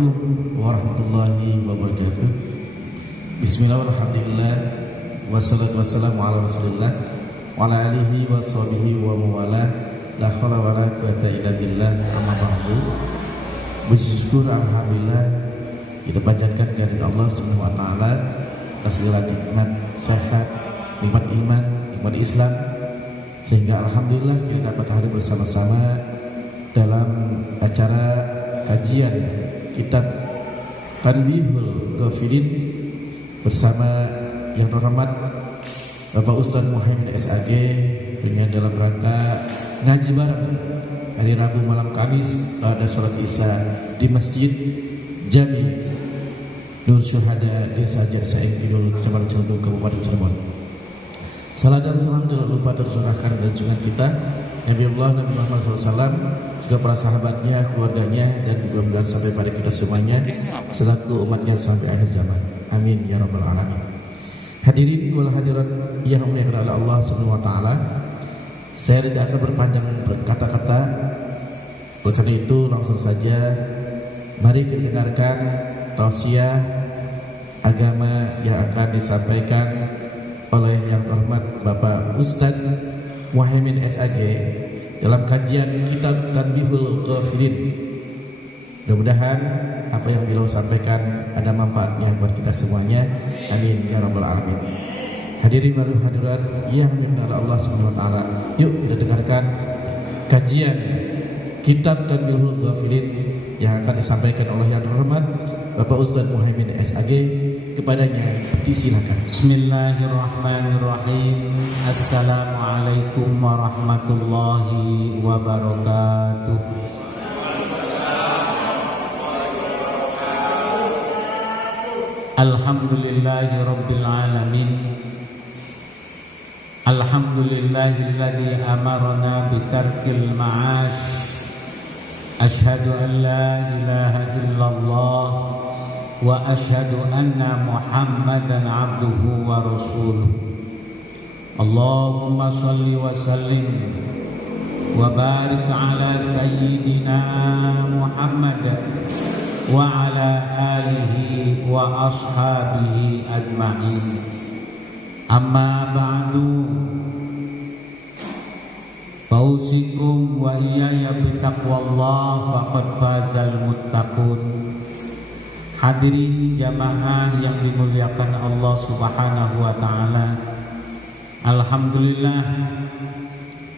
Assalamualaikum warahmatullahi wabarakatuh. Bismillahirrahmanirrahim. Wassalatu wassalamu ala Rasulillah wa ala alihi wa sahbihi wa mawala. La haula wa la quwwata illa billah. Amma ba'du. Bersyukur alhamdulillah kita panjatkan kehadirat Allah Subhanahu wa taala atas segala nikmat sehat, nikmat iman, nikmat Islam, sehingga alhamdulillah kita dapat hadir bersama-sama dalam acara kajian kitab Tanbihul Ghafilin bersama yang terhormat Bapak Ustaz Muhammad SAG dengan dalam rangka ngaji bareng hari Rabu malam Kamis pada sholat Isya di Masjid Jami Nur Syuhada Desa Jarsain Kidul Kecamatan Ciledug Kabupaten Cirebon. Salam dan salam tidak lupa tercurahkan dan junjungan kita Nabi Muhammad SAW, juga para sahabatnya, keluarganya, dan mudah-mudahan sampai pada kita semuanya selaku umatnya sampai akhir zaman. Amin ya rabbal alamin. Hadirin wal hadirat yang dimuliakan oleh Allah Subhanahu wa taala, saya tidak akan berpanjang berkata-kata. Oleh karena itu langsung saja mari kita dengarkan tausiah agama yang akan disampaikan oleh yang terhormat Bapak Ustaz Muhammad SAG dalam kajian kitab Tanbihul Ghafilin. Mudah-mudahan apa yang beliau sampaikan ada manfaatnya buat kita semuanya. Amin ya rabbal alamin. Hadirin wal hadirat yang dimuliakan Allah Subhanahu wa taala, yuk kita dengarkan kajian kitab Tanbihul Ghafilin yang akan disampaikan oleh yang terhormat Bapak Ustaz Muhammad SAG. Kepadanya disilakan. Bismillahirrahmanirrahim. Assalamualaikum warahmatullahi wabarakatuh. Alhamdulillahi rabbil alamin. Alhamdulillahilladzi amarna bitarkil ma'ash. Ashhadu an la ilaha illallah wa ashhadu anna Muhammadan abduhu wa rasuluh. Allahumma salli wa sallim wa barik ala sayyidina Muhammad wa ala alihi wa ashabihi ajma'in. Amma ba'du, fausikum wa iyaya bitaqwallah faqad fazal muttaqun. Hadirin jamaah yang dimuliakan Allah Subhanahu wa taala, alhamdulillah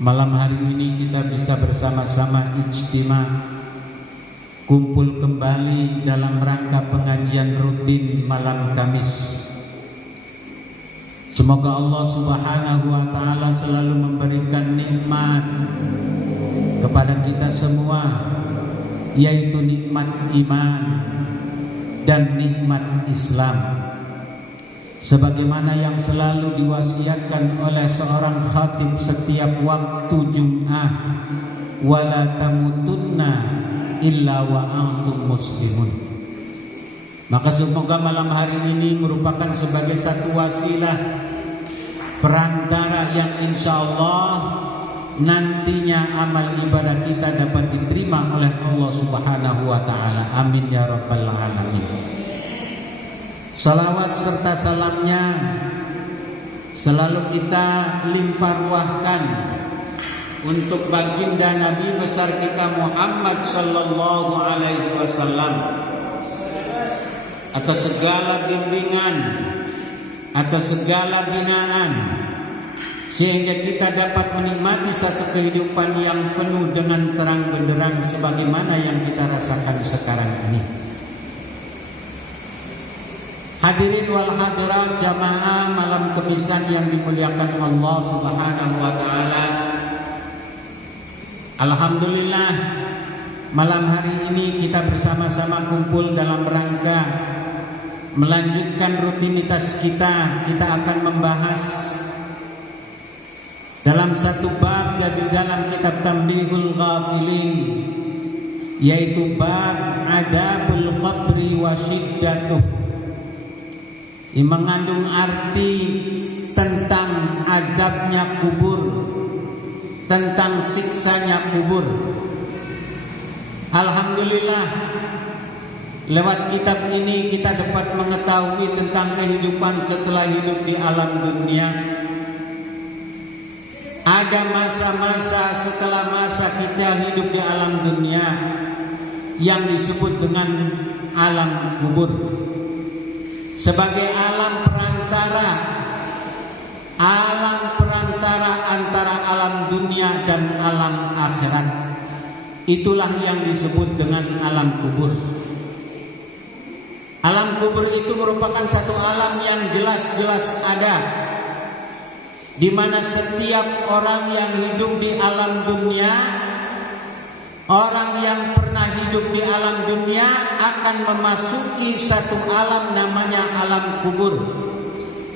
malam hari ini kita bisa bersama-sama ijtima, kumpul kembali dalam rangka pengajian rutin malam Kamis. Semoga Allah Subhanahu wa taala selalu memberikan nikmat kepada kita semua, yaitu nikmat iman dan nikmat Islam, sebagaimana yang selalu diwasiatkan oleh seorang khatib setiap waktu Jum'ah, wala tamutunna illa wa antum muslimun. Maka semoga malam hari ini merupakan sebagai satu wasilah perantara yang insyaallah nantinya amal ibadah kita dapat diterima oleh Allah Subhanahu wa taala. Amin ya rabbal alamin. Salawat serta salamnya selalu kita limpah ruahkan untuk baginda Nabi besar kita Muhammad sallallahu alaihi wasallam, atas segala bimbingan, atas segala binaan, sehingga kita dapat menikmati satu kehidupan yang penuh dengan terang benderang sebagaimana yang kita rasakan sekarang ini. Hadirin wal hadirat jamaah malam Kemisan yang dimuliakan Allah Subhanahu wa taala. Alhamdulillah malam hari ini kita bersama-sama kumpul dalam rangka melanjutkan rutinitas kita. Kita akan membahas dalam satu bab dari dalam kitab Tanbihul Ghafilin, yaitu bab adabul qabri wa syiddatuh, yang mengandung arti tentang adabnya kubur, tentang siksanya kubur. Alhamdulillah Lewat kitab ini kita dapat mengetahui tentang kehidupan setelah hidup di alam dunia. Ada masa-masa setelah masa kita hidup di alam dunia yang disebut dengan alam kubur, sebagai alam perantara antara alam dunia dan alam akhirat. Itulah yang disebut dengan alam kubur. Alam kubur itu merupakan satu alam yang jelas-jelas ada, di mana setiap orang yang hidup di alam dunia, orang yang pernah hidup di alam dunia akan memasuki satu alam namanya alam kubur.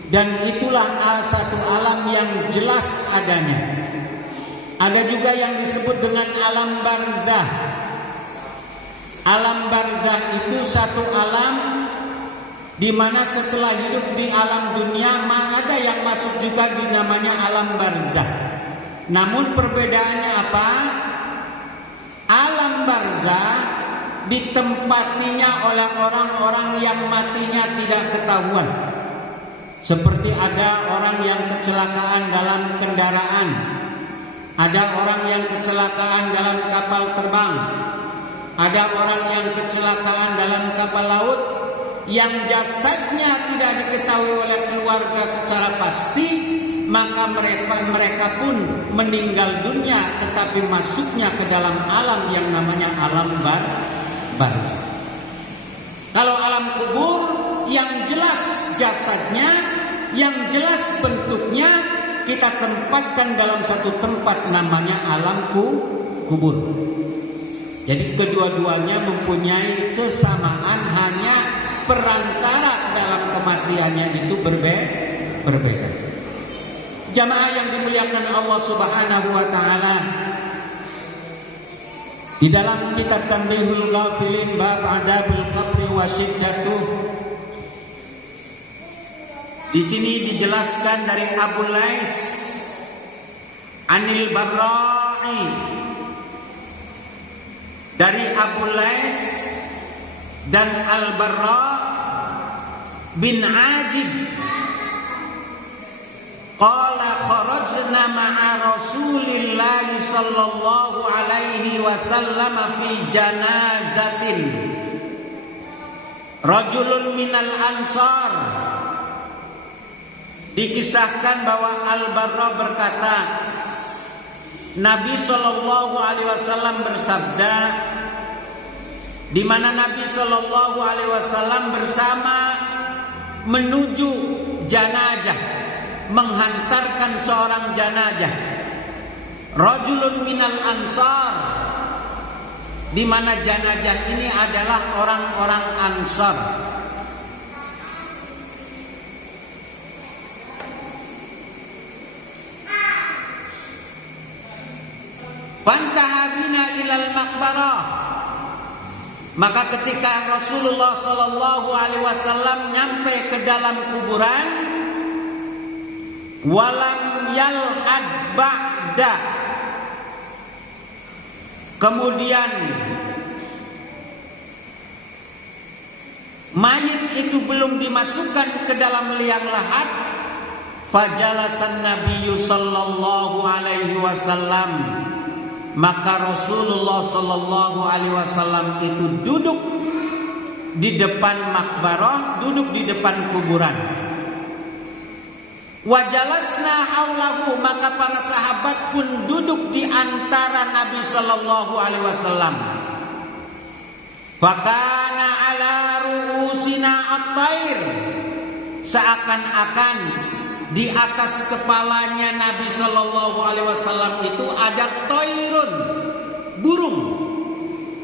Dan itulah satu alam yang jelas adanya. Ada juga yang disebut dengan alam barzah. Alam barzah itu satu alam di mana setelah hidup di alam dunia ada yang masuk juga di namanya alam barzah. Namun perbedaannya apa? Alam barzah ditempatinya oleh orang-orang yang matinya tidak ketahuan. Seperti ada orang yang kecelakaan dalam kendaraan, ada orang yang kecelakaan dalam kapal terbang, ada orang yang kecelakaan dalam kapal laut, yang jasadnya tidak diketahui oleh keluarga secara pasti, maka mereka pun meninggal dunia, tetapi masuknya ke dalam alam yang namanya alam barzah. Kalau alam kubur yang jelas jasadnya, yang jelas bentuknya, kita tempatkan dalam satu tempat namanya alam kubur. Jadi kedua-duanya mempunyai kesamaan, hanya perantara dalam kematiannya itu berbeda. Jamaah yang dimuliakan Allah Subhanahu wa taala, di dalam kitab Tanbihul Ghafilin bab Adabil Qabri wa Syiddatuh, di sini dijelaskan dari Abu Lais Anil Barra'i, dari Abu Lais dan Al-Barra bin Ajib, qala kharajna ma'a Rasulillah sallallahu alaihi wasallam fi janazatin rajulun minal ansar. Dikisahkan bahwa Al-Barra berkata, Nabi sallallahu alaihi wasallam bersabda, di mana Nabi sallallahu alaihi wasallam bersama menuju jenazah, menghantarkan seorang jenazah, rajulun minal ansar, di mana jenazah ini adalah orang-orang Ansar. Fantahabina ilal maqbarah. Maka ketika Rasulullah sallallahu alaihi wasallam nyampe ke dalam kuburan, walam yalhad ba'da, kemudian mayit itu belum dimasukkan ke dalam liang lahat, fajalasan Nabiyyu sallallahu alaihi wasallam, maka Rasulullah sallallahu alaihi wasallam itu duduk di depan makbarah, duduk di depan kuburan. Wajalasna haulahu, maka para sahabat pun duduk di antara Nabi sallallahu alaihi wasallam. Fakana ala ru'usina at-tair, seakan-akan di atas kepalanya Nabi sallallahu alaihi wasallam itu ada toirun, burung.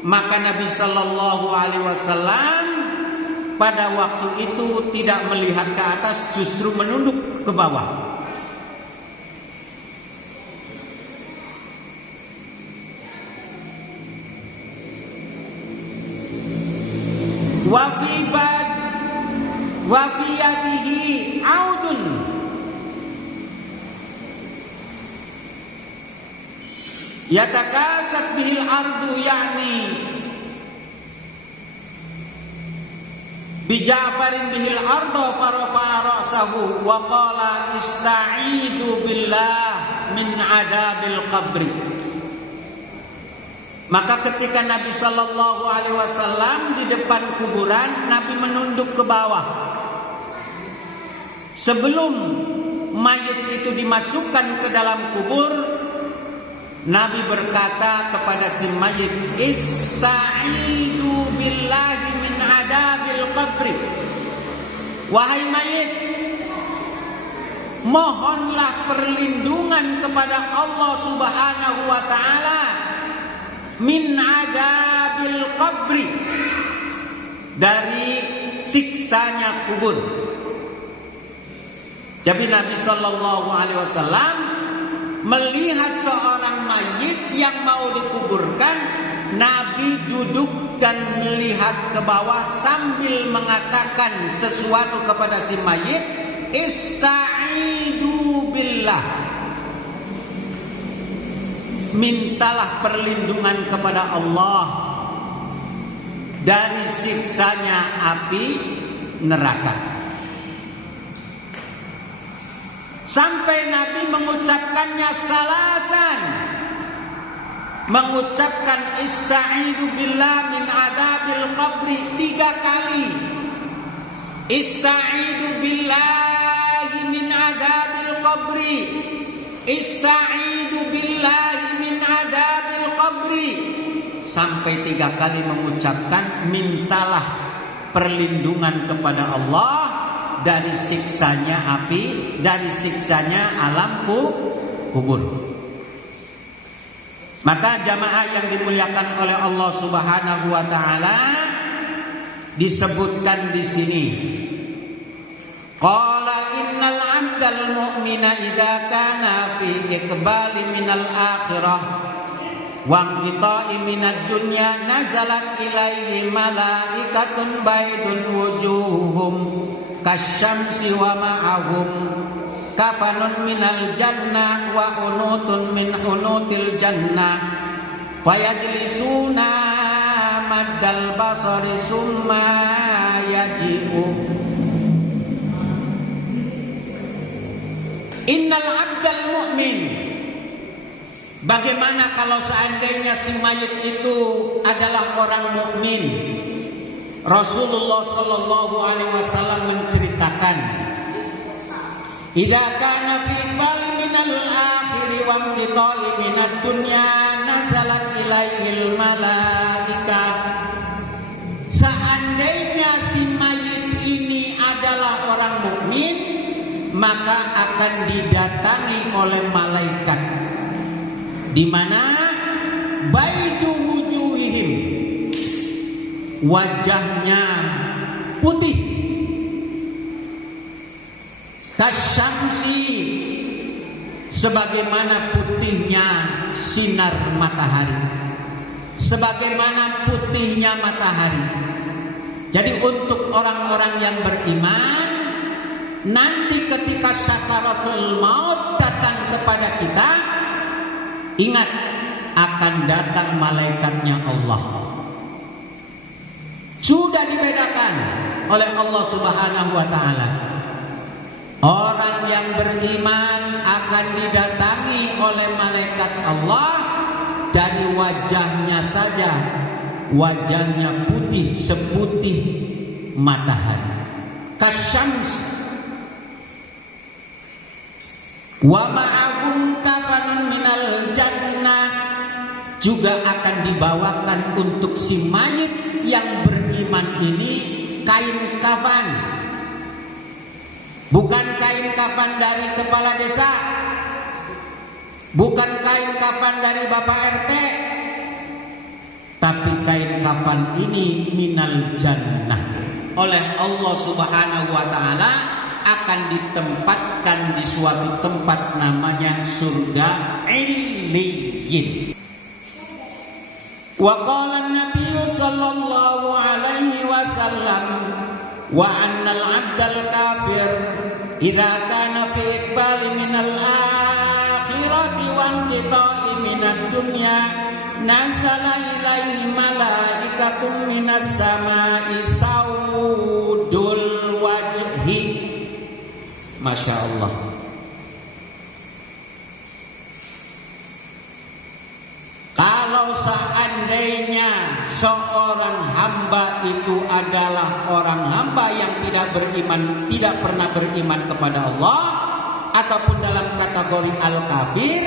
Maka Nabi sallallahu alaihi wasallam pada waktu itu tidak melihat ke atas, justru menunduk ke bawah. Wa fi yadihi audun, yatakasat bihil ardu, yakni bi Ja'farin bihil arda farafa'a ra'sahu wa qala ista'idu billah min adabil qabri. Maka ketika Nabi sallallahu alaihi wasallam di depan kuburan, Nabi menunduk ke bawah. Sebelum mayit itu dimasukkan ke dalam kubur, Nabi berkata kepada si mayit, ista'idu billahi min adabil qabri. Wahai mayit, mohonlah perlindungan kepada Allah Subhanahu wa taala min adabil qabri, dari siksanya kubur. Jadi Nabi sallallahu alaihi wasallam melihat seorang mayit yang mau dikuburkan, Nabi duduk dan melihat ke bawah sambil mengatakan sesuatu kepada si mayit, ista'idu billah. Mintalah perlindungan kepada Allah dari siksanya api neraka. Sampai Nabi mengucapkannya salasan, mengucapkan ista'idu billah min adabil qabri 3 kali. Ista'idu billahi min adabil qabri, ista'idu billahi min adabil qabri, sampai 3 kali mengucapkan mintalah perlindungan kepada Allah dari siksanya api, dari siksanya alam kubur. Maka jamaah yang dimuliakan oleh Allah Subhanahu wa taala, disebutkan di sini, qala innal 'abdal mu'mina idza kana fi iqbali minal akhirah wa inqita'i minad dunya nazalat ilaihi malaikatun baydun wujuhum kasyamsi wa ma'ahum kafanun minal jannah wa unutun min unutil jannah fayajlisuna maddal basari summa yaji'u. Innal abdal mu'min, bagaimana kalau seandainya si mayit itu adalah orang mukmin? Rasulullah sallallahu alaihi wasallam menceritakan, idza kana fi bali minal akhiri wa inqita'i minad dunya nazalat ilaihil malaika. Seandainya si mayit ini adalah orang mukmin, maka akan didatangi oleh malaikat, di mana baidu wujuhihim, wajahnya putih, kasyamsi, sebagaimana putihnya sinar matahari, sebagaimana putihnya matahari. Jadi untuk orang-orang yang beriman, nanti ketika sakaratul maut datang kepada kita, ingat akan datang malaikatnya Allah. Sudah dibedakan oleh Allah Subhanahu wa taala. Orang yang beriman akan didatangi oleh malaikat Allah dari wajahnya saja. Wajahnya putih seputih matahari. Kasyams wa ma'ahum kafanun minal jannah, juga akan dibawakan untuk si mayit yang beriman ini kain kafan. Bukan kain kafan dari kepala desa, bukan kain kafan dari Bapak RT, tapi kain kafan ini minal jannah. Oleh Allah Subhanahu wa taala akan ditempatkan di suatu tempat namanya surga Illiyin. Wa qala an-nabiy sallallahu alaihi wasallam wa annal 'abdal kafir idza kana fi iqbali minal akhirati wa inqita'i minad dunya nazala ilaihi malaikatun minas sama'i saud Masya Allah. Kalau seandainya seorang hamba itu adalah orang hamba yang tidak beriman, tidak pernah beriman kepada Allah, ataupun dalam kategori al-kafir,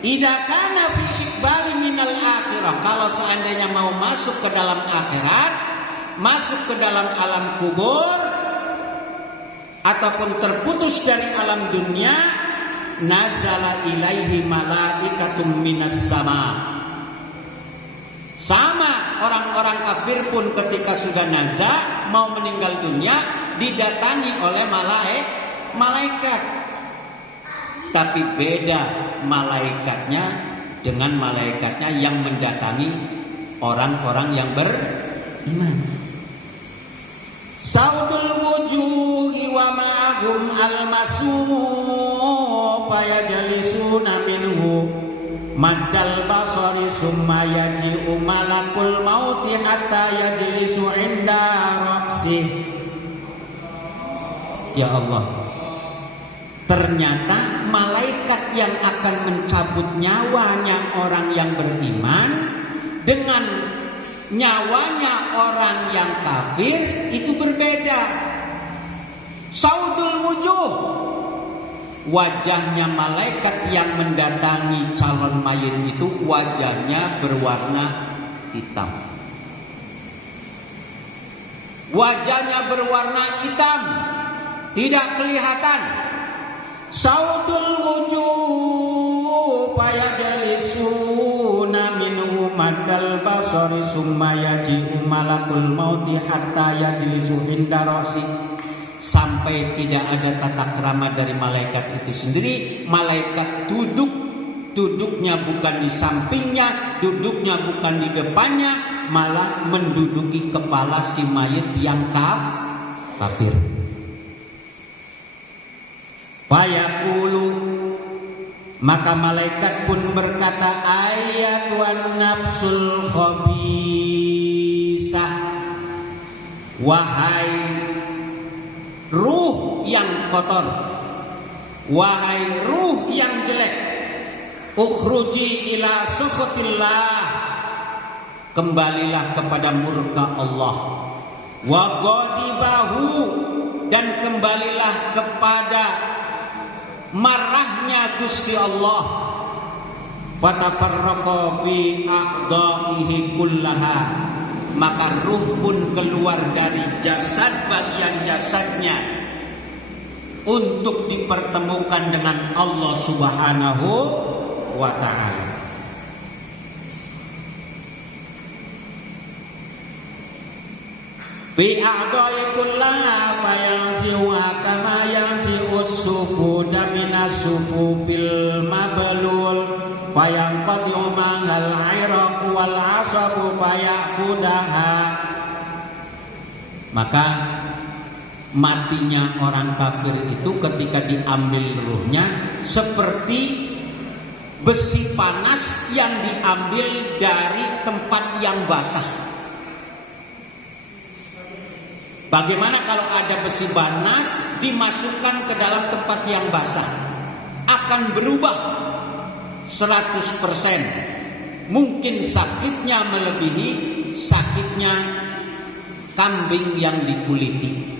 idza kana fi iqbali minal akhirah, kalau seandainya mau masuk ke dalam akhirat, masuk ke dalam alam kubur, ataupun terputus dari alam dunia, nazala ilaihi malaikatum minas sama. Sama orang-orang kafir pun ketika sudah nazar mau meninggal dunia didatangi oleh malaikat. Tapi beda malaikatnya dengan malaikatnya yang mendatangi orang-orang yang beriman. Saudul wujuhi wa ma'hum almasu fayajlisuna minhu maddal basari summa yaji'u malakul mauti hatta yajlisu inda raqsih. Ya Allah, ternyata malaikat yang akan mencabut nyawanya orang yang beriman dengan nyawanya orang yang kafir itu berbeda. Saudul wujuh, wajahnya malaikat yang mendatangi calon mayit itu wajahnya berwarna hitam. Wajahnya berwarna hitam, tidak kelihatan. Saudul wujuh fayajlisuna minhu maddal basari summa yaji'u malakul mauti hatta yajlisu inda ra'si. Sampai tidak ada tata krama dari malaikat itu sendiri. Malaikat duduknya bukan di sampingnya, duduknya bukan di depannya, malah menduduki kepala si mayit yang kafir. Fayaqulu, maka malaikat pun berkata, ayatuan nafsul khabisah, wahai ruh yang kotor, wahai ruh yang jelek, ukhruji ila sukhatillah, kembalilah kepada murka Allah, wa ghadibahu, dan kembalilah kepada marahnya Gusti Allah. Fatafarraqa fi a'dha'ihi kullaha, maka ruh pun keluar dari jasad, bagian jasadnya, untuk dipertemukan dengan Allah Subhanahu wa ta'ala. Fi a'dha'i kullaha fayanzi'uha kama yanzi'us sufuda minas sufufil mablul fayanqadi'u ma'al 'iraq wal 'asabu fayaqudaha. Maka matinya orang kafir itu ketika diambil ruhnya seperti besi panas yang diambil dari tempat yang basah. Bagaimana kalau ada besi panas dimasukkan ke dalam tempat yang basah? Akan berubah 100%. Mungkin sakitnya melebihi sakitnya kambing yang dikuliti.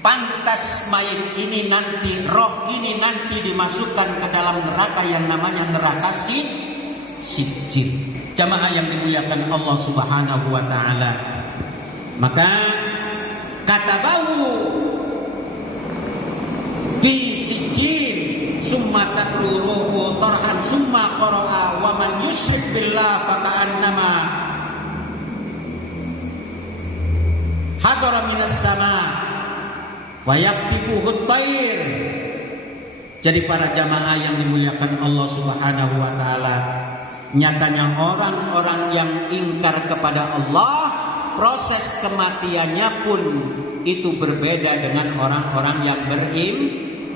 Pantas mayit ini nanti, roh ini nanti dimasukkan ke dalam neraka yang namanya neraka Sijjin. Jamaah yang dimuliakan Allah Subhanahu wa ta'ala. Maka kata bau fi sijjin summa tatruruhu tarhan summa qara'a wa man yusyrik billah faka'annama hadara minas sama wa yaktibuhu tayr. Jadi para jamaah yang dimuliakan Allah Subhanahu wa ta'ala, nyatanya orang-orang yang ingkar kepada Allah, proses kematiannya pun itu berbeda dengan orang-orang yang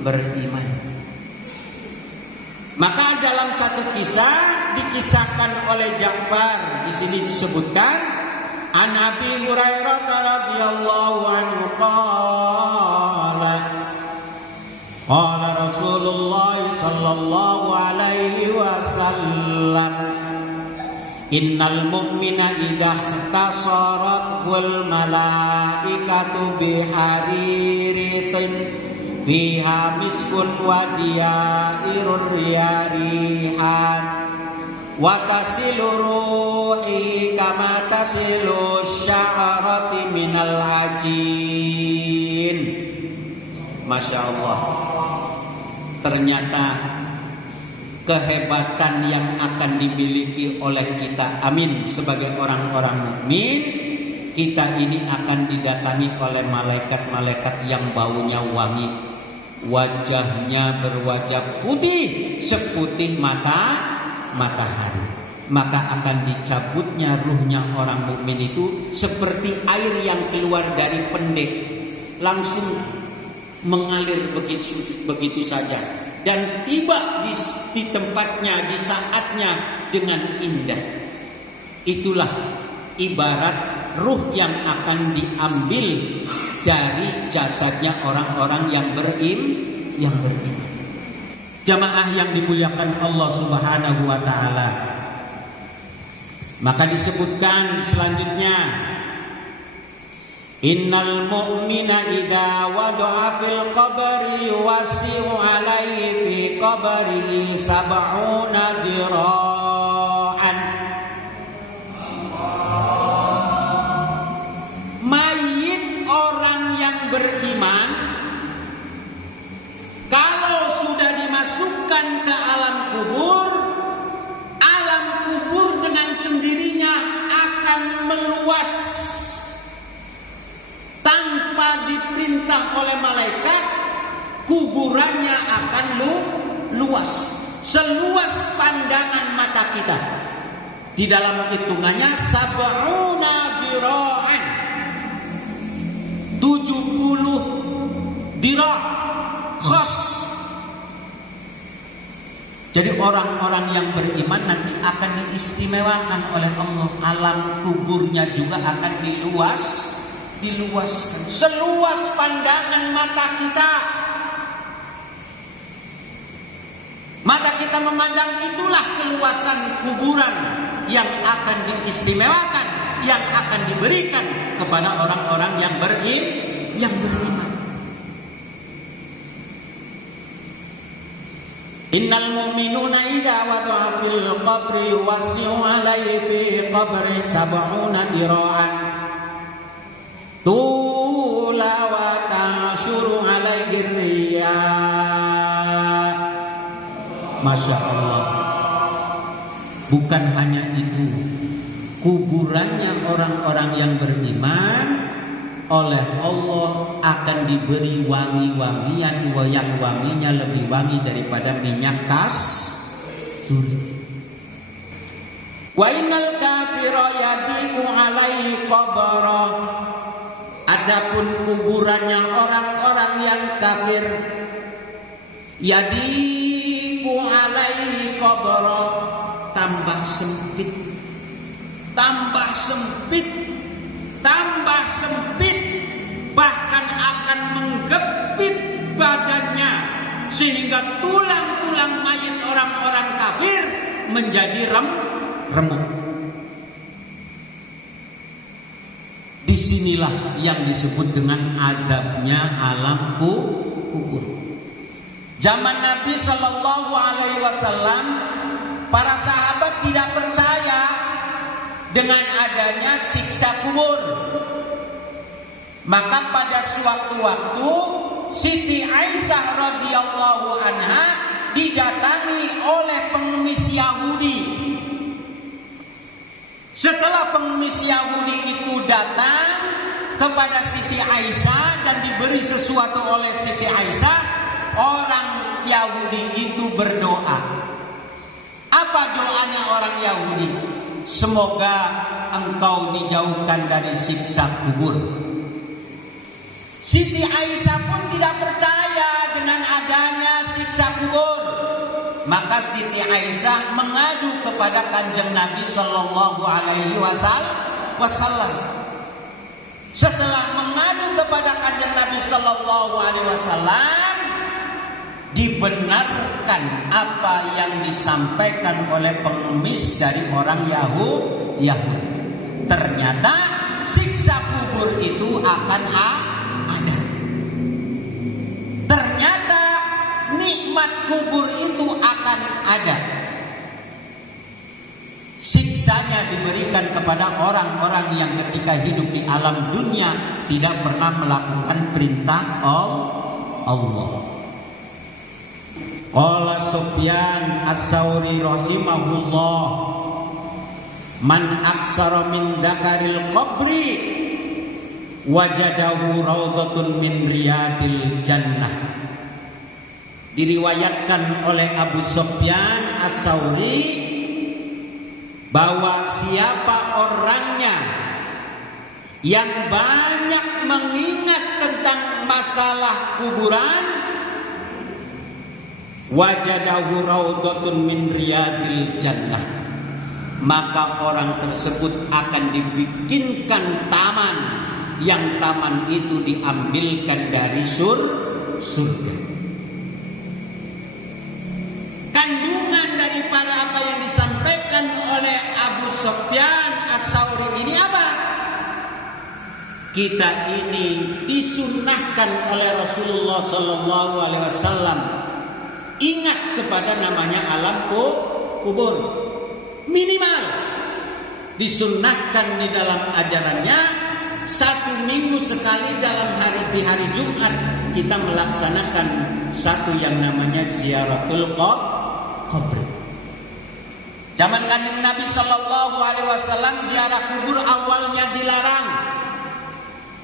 beriman. Maka dalam satu kisah dikisahkan oleh Ja'far, di sini disebutkan An Abi Hurairah radhiyallahu anhu qala Rasulullah sallallahu alaihi wasallam innal mu'mina idza ihtasarat wal malaikatu bihariritin fiha miskun wa diyairur riyarihan wa tasilu ruhi kama tasilu sya'rati minal ajin. Masya Allah, ternyata kehebatan yang akan dimiliki oleh kita, amin, sebagai orang-orang mukmin, kita ini akan didatangi oleh malaikat-malaikat yang baunya wangi, wajahnya berwajah putih seputih matahari. Maka akan dicabutnya ruhnya orang mukmin itu seperti air yang keluar dari pendek, langsung mengalir begitu saja dan tiba di tempatnya, di saatnya dengan indah. Itulah ibarat ruh yang akan diambil dari jasadnya orang-orang yang beriman. Jamaah yang dimuliakan Allah Subhanahu wa taala. Maka disebutkan selanjutnya, innal mu'mina idza wada'a fil qabri yuwasi'u 'alaihi fi qabrihi sab'una dira'an. Mayit orang yang beriman kalau sudah dimasukkan ke alam kubur dengan sendirinya akan meluas tanpa diperintah oleh malaikat. Kuburannya akan luas seluas pandangan mata kita. Di dalam hitungannya sab'una dira'an, 70 dira' khas. Jadi orang-orang yang beriman nanti akan diistimewakan oleh Allah. Alam kuburnya juga akan diluaskan seluas pandangan mata kita. Mata kita memandang, itulah keluasan kuburan yang akan diistimewakan, yang akan diberikan kepada orang-orang yang beriman. Innal mu'minuna idza wada'a fil qabri yuwasi'u 'alaihi fi qabri sab'una dira'an tula wa ta'shuru 'alaihi riya. Masya Allah. Bukan hanya itu, kuburannya orang-orang yang beriman oleh Allah akan diberi wangi-wangian yang wanginya lebih wangi daripada minyak kasturi. Wa innal kafira yadiku alaihi qabra. Adapun kuburannya orang-orang yang kafir, yadiku alaihi qabra, tambah sempit, tambah sempit, tambah sempit, bahkan akan menggepit badannya sehingga tulang-tulang mayit orang-orang kafir menjadi remuk. Disinilah yang disebut dengan adabnya alam kubur. Zaman Nabi Shallallahu Alaihi Wasallam, para sahabat tidak percaya dengan adanya siksa kubur. Maka pada sewaktu-waktu Siti Aisyah radhiyallahu anha didatangi oleh pengemis Yahudi. Setelah pengemis Yahudi itu datang kepada Siti Aisyah dan diberi sesuatu oleh Siti Aisyah, orang Yahudi itu berdoa. Apa doanya orang Yahudi? Semoga engkau dijauhkan dari siksa kubur. Siti Aisyah pun tidak percaya dengan adanya siksa kubur. Maka Siti Aisyah mengadu kepada Kanjeng Nabi Sallallahu Alaihi wasallam. Setelah mengadu kepada kanjeng Nabi sallallahu alaihi wasallam, dibenarkan apa yang disampaikan oleh pengemis dari orang Yahudi. Ternyata siksa kubur itu akan ada. Ternyata nikmat kubur itu akan ada. Siksanya diberikan kepada orang-orang yang ketika hidup di alam dunia tidak pernah melakukan perintah Allah. Qala Sufyan Ats-Tsauri rahimahullah, man aksara min dakaril qabri wajadahu raudhatun min riyadil jannah. Diriwayatkan oleh Abu Sufyan Ats-Tsauri bahwa siapa orangnya yang banyak mengingat tentang masalah kuburan, wajadahu raudhatun min riyadil jannah, maka orang tersebut akan dibikinkan taman, yang taman itu diambilkan dari surga. Kandungan daripada apa yang disampaikan oleh Abu Sufyan Ats-Tsauri ini apa? Kita ini disunnahkan oleh Rasulullah sallallahu alaihi wasallam ingat kepada namanya alam kubur. Minimal disunnahkan di dalam ajarannya 1 minggu sekali dalam di hari Jumat kita melaksanakan satu yang namanya ziaratul kubur. Zaman kanjeng Nabi sallallahu alaihi wasallam ziarah kubur awalnya dilarang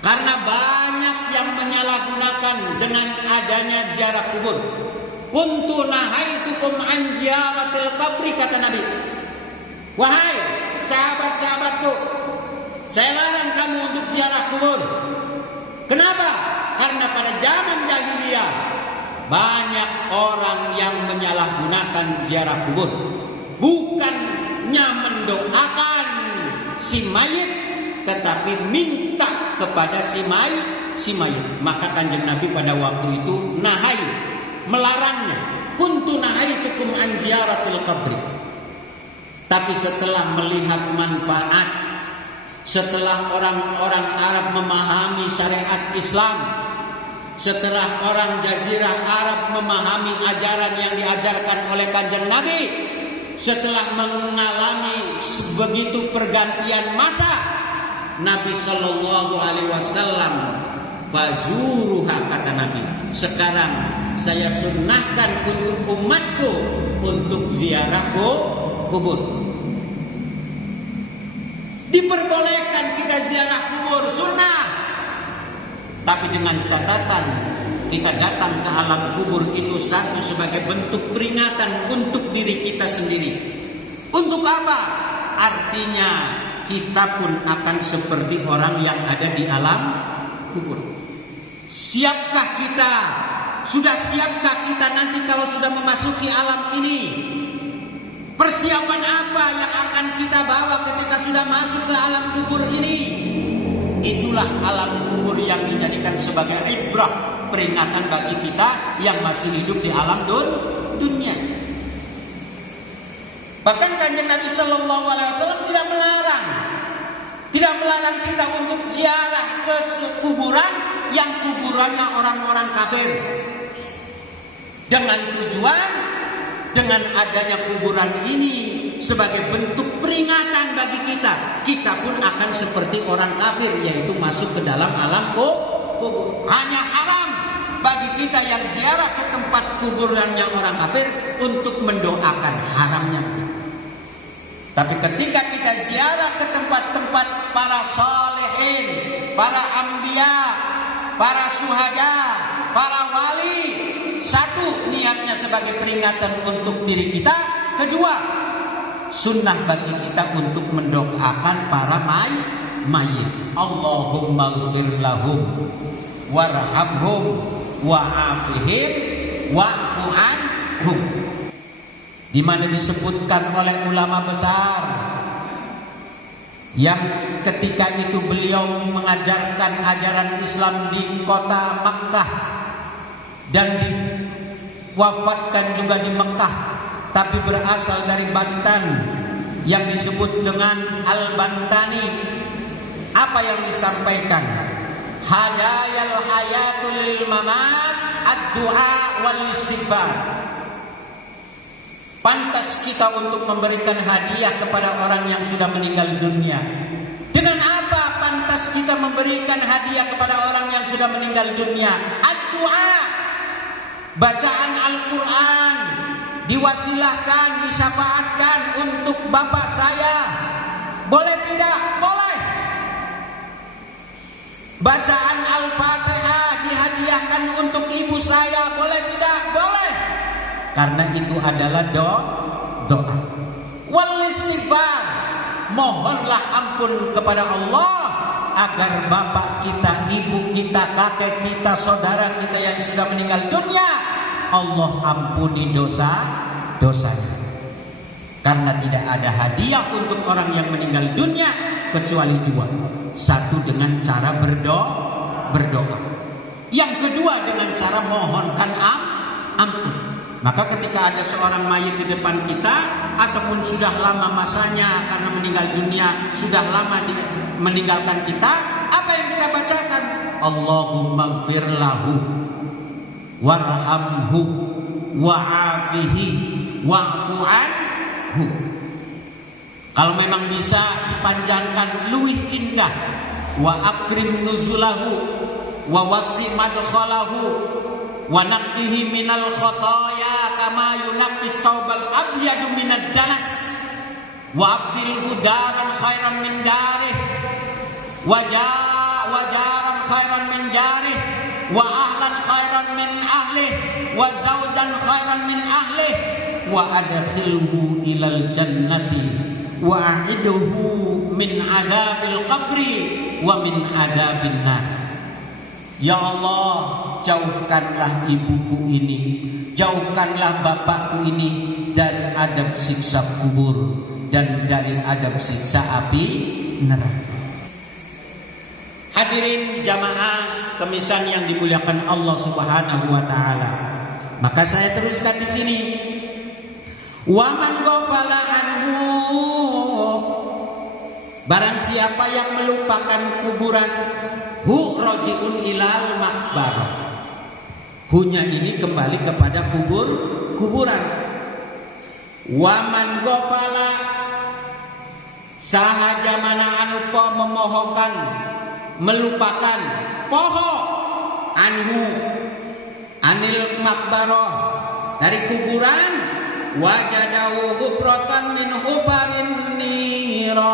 karena banyak yang menyalahgunakan dengan adanya ziarah kubur. Kuntu nahaitukum an ziyaratil qabri, kata Nabi. Wahai sahabat-sahabatku, saya larang kamu untuk ziarah kubur. Kenapa? Karena pada zaman jahiliyah banyak orang yang menyalahgunakan ziarah kubur. Bukannya mendoakan si mayit, tetapi minta kepada si mayit. Maka kanjeng Nabi pada waktu itu melarangnya. Kuntu nahaitukum an ziyaratil qabri. Tapi setelah melihat manfaat, setelah orang-orang Arab memahami syariat Islam, setelah orang Jazirah Arab memahami ajaran yang diajarkan oleh kanjeng Nabi, setelah mengalami begitu pergantian masa, Nabi sallallahu alaihi wasallam, fazuruha, kata Nabi, sekarang saya sunnahkan untuk umatku untuk ziarah kubur. Diperbolehkan kita ziarah kubur, sunnah. Tapi dengan catatan, kita datang ke alam kubur itu satu sebagai bentuk peringatan untuk diri kita sendiri. Untuk apa? Artinya kita pun akan seperti orang yang ada di alam kubur. Siapkah kita? Sudah siapkah kita nanti kalau sudah memasuki alam ini? Persiapan apa yang akan kita bawa ketika sudah masuk ke alam kubur ini? Itulah alam kubur yang dijadikan sebagai ibrah, peringatan bagi kita yang masih hidup di alam dunia. Bahkan kanjeng Nabi sallallahu alaihi wasallam tidak melarang kita untuk ziarah ke kuburan yang kuburannya orang-orang kafir. Dengan tujuan, dengan adanya kuburan ini sebagai bentuk peringatan bagi kita, kita pun akan seperti orang kafir, yaitu masuk ke dalam alam kubur. Hanya haram bagi kita yang ziarah ke tempat kuburannya orang kafir untuk mendoakan, haramnya. Tapi ketika kita ziarah ke tempat-tempat para salihin, para anbiya, para syuhada, para wali, satu, niatnya sebagai peringatan untuk diri kita. Kedua, sunnah bagi kita untuk mendoakan para mayit. Allahumma ighfir lahum warhamhum wa'afihim wa'fu anhum. Di mana disebutkan oleh ulama besar yang ketika itu beliau mengajarkan ajaran Islam di kota Makkah dan diwafatkan juga di Mekah, tapi berasal dari Banten yang disebut dengan Al-Bantani. Apa yang disampaikan? Hadayal hayatul lil mamat ad-du'a wal istighfar. Pantas kita untuk memberikan hadiah kepada orang yang sudah meninggal dunia. Dengan apa pantas kita memberikan hadiah kepada orang yang sudah meninggal dunia? Ad-du'a, bacaan Al-Quran, diwasilahkan, disyafaatkan untuk bapak saya. Boleh tidak? Boleh. Bacaan Al-Fatihah dihadiahkan untuk ibu saya. Boleh tidak? Boleh. Karena itu adalah doa. Wal istighfar, mohonlah ampun kepada Allah agar bapak kita, ibu kita, kakek kita, saudara kita yang sudah meninggal dunia, Allah ampuni dosa-dosanya. Karena tidak ada hadiah untuk orang yang meninggal dunia kecuali dua. Satu dengan cara berdoa. Yang kedua dengan cara mohonkan ampun. Maka ketika ada seorang mayit di depan kita ataupun sudah lama masanya karena meninggal dunia, sudah lama meninggalkan kita, apa yang kita bacakan? Allahumma gfir lahu warhamhu wa'afihi wa'fu anhu. Kalau memang bisa dipanjangkan luwih indah, wa akrim nuzulahu wa wasi madkhalahu wa naqqihi minal khotoya kama yunaqqis saubal abyadu minad danas wa abdilhu daran khairan min darih wa jaran khairan min jarih wa ahlan khairan min ahlih wa zawjan khairan min ahlih wa adkhilhu ilal jannati wa a'idhu min adabil qabri wa min adabin nar. Ya Allah, jauhkanlah ibuku ini, jauhkanlah bapakku ini dari adab siksa kubur dan dari adab siksa api neraka. Hadirin jamaah kemisan yang dimuliakan Allah Subhanahu wa taala. Maka saya teruskan di sini. Wa man ghafala anhu, barang siapa yang melupakan kuburan, hu rajiun ilal makbarah, hunya ini kembali kepada kuburan. Wa man ghafala, sahaja mana anu po memohokan, melupakan poho anhu anil makbarah, dari kuburan, wajadahu hufratan min hufarin niran,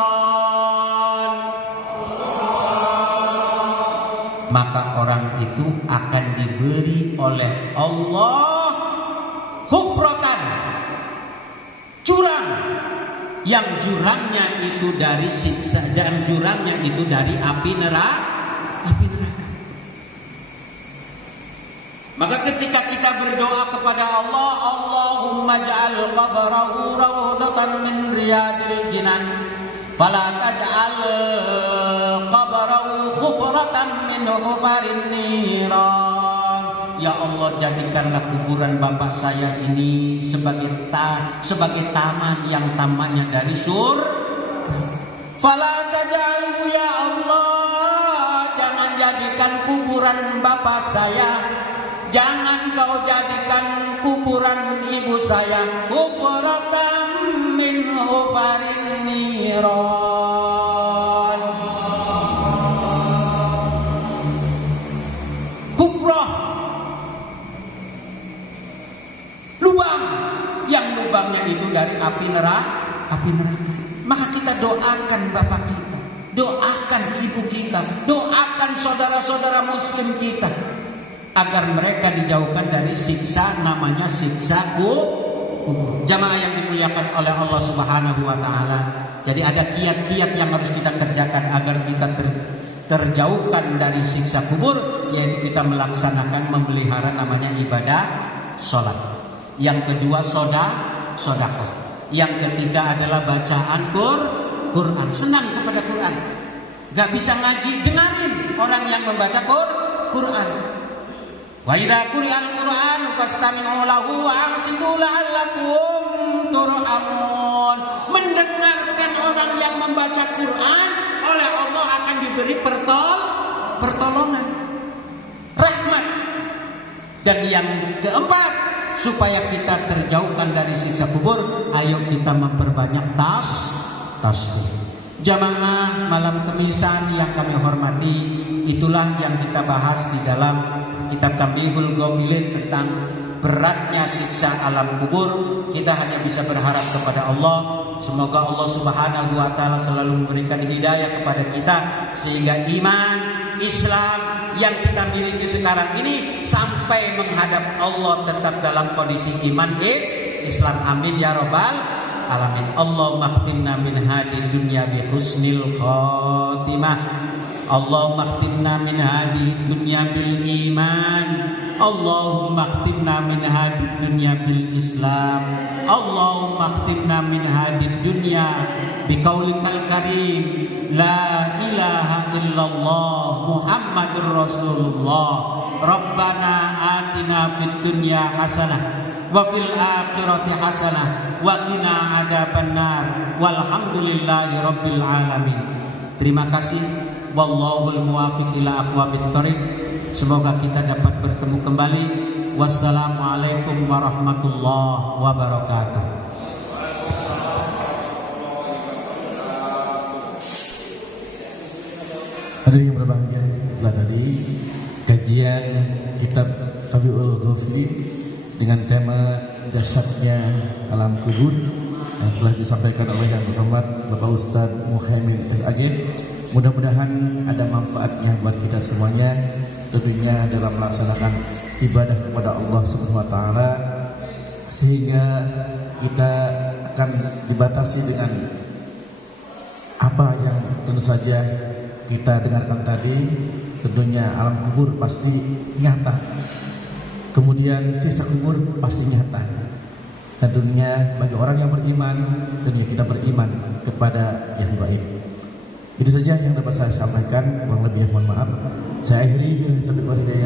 maka orang itu akan diberi oleh Allah hufratan, jurang, yang jurangnya itu dari siksa, dan jurangnya itu dari api neraka. Maka ketika kita berdoa kepada Allah, Allahumma ja'al qabrahu rawdatan min riyadil jinan, fala taj'al qabrahu hufratan min hufarin niran. Ya Allah, jadikanlah kuburan bapak saya ini sebagai taman yang tamannya dari surga. Fala taj'alhu ya Allah, jangan jadikan kuburan bapak saya, jangan kau jadikan kuburan ibu saya hufratan min hufarin niran. Hufrah, lubang, yang lubangnya itu dari api neraka. Maka kita doakan bapak kita, doakan ibu kita, doakan saudara-saudara muslim kita, agar mereka dijauhkan dari siksa, namanya siksa kubur. Jamaah yang dimuliakan oleh Allah Subhanahu wa taala. Jadi ada kiat-kiat yang harus kita kerjakan agar kita terjauhkan dari siksa kubur, yaitu kita melaksanakan, memelihara namanya ibadah sholat. Yang kedua sedekah. Yang ketiga adalah bacaan Quran, senang kepada Quran. Gak bisa ngaji, dengarin orang yang membaca Quran. Wa idza quri'al Qur'an fastami'u lahu wa ansitu la'allakum turhamun. Mendengarkan orang yang membaca Quran, oleh Allah akan diberi pertolongan, rahmat. Dan yang keempat, supaya kita terjauhkan dari siksa kubur, ayo kita memperbanyak tasbih. Jamaah malam kemisan yang kami hormati, itulah yang kita bahas di dalam kitab Tambihul Ghafilin tentang beratnya siksa alam kubur. Kita hanya bisa berharap kepada Allah, semoga Allah Subhanahu wa taala selalu memberikan hidayah kepada kita, sehingga iman Islam yang kita miliki sekarang ini sampai menghadap Allah tetap dalam kondisi iman Islam. Amin ya rabbal alamin. Allahumma khtimna min hadid dunya bi husnil khatimah. Allahumma khtimna min hadid dunya bil iman. Allahumma khtimna min hadid dunya bil Islam. Allahumma khtimna min hadid dunya biqaulikal karim la ilaha illallah Muhammadur Rasulullah. Rabbana atina fid dunya hasanah wa fil akhirati hasanah wa qina adzabannar walhamdulillahi rabbil alamin. Terima kasih. Wallahul muwaffiq ila aqwamit thoriq. Semoga kita dapat bertemu kembali. Wassalamualaikum warahmatullahi wabarakatuh. Hadirin yang berbahagia, telah tadi kajian kitab Tambihul Ghafilin dengan tema dahsyatnya alam kubur yang telah disampaikan oleh yang terhormat Bapak Ustadz Muhammad SAG. Mudah-mudahan ada manfaatnya buat kita semuanya, tentunya dalam melaksanakan ibadah kepada Allah Subhanahu wa taala, sehingga kita akan dibatasi dengan apa yang tentu saja kita dengarkan tadi. Tentunya alam kubur pasti nyata, kemudian sisa kubur pasti nyata. Tentunya bagi orang yang beriman, tentunya kita beriman kepada yang gaib. Itu saja yang dapat saya sampaikan. Kurang lebihnya mohon maaf. Saya akhiri.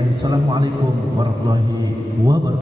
Assalamualaikum warahmatullahi wabarakatuh.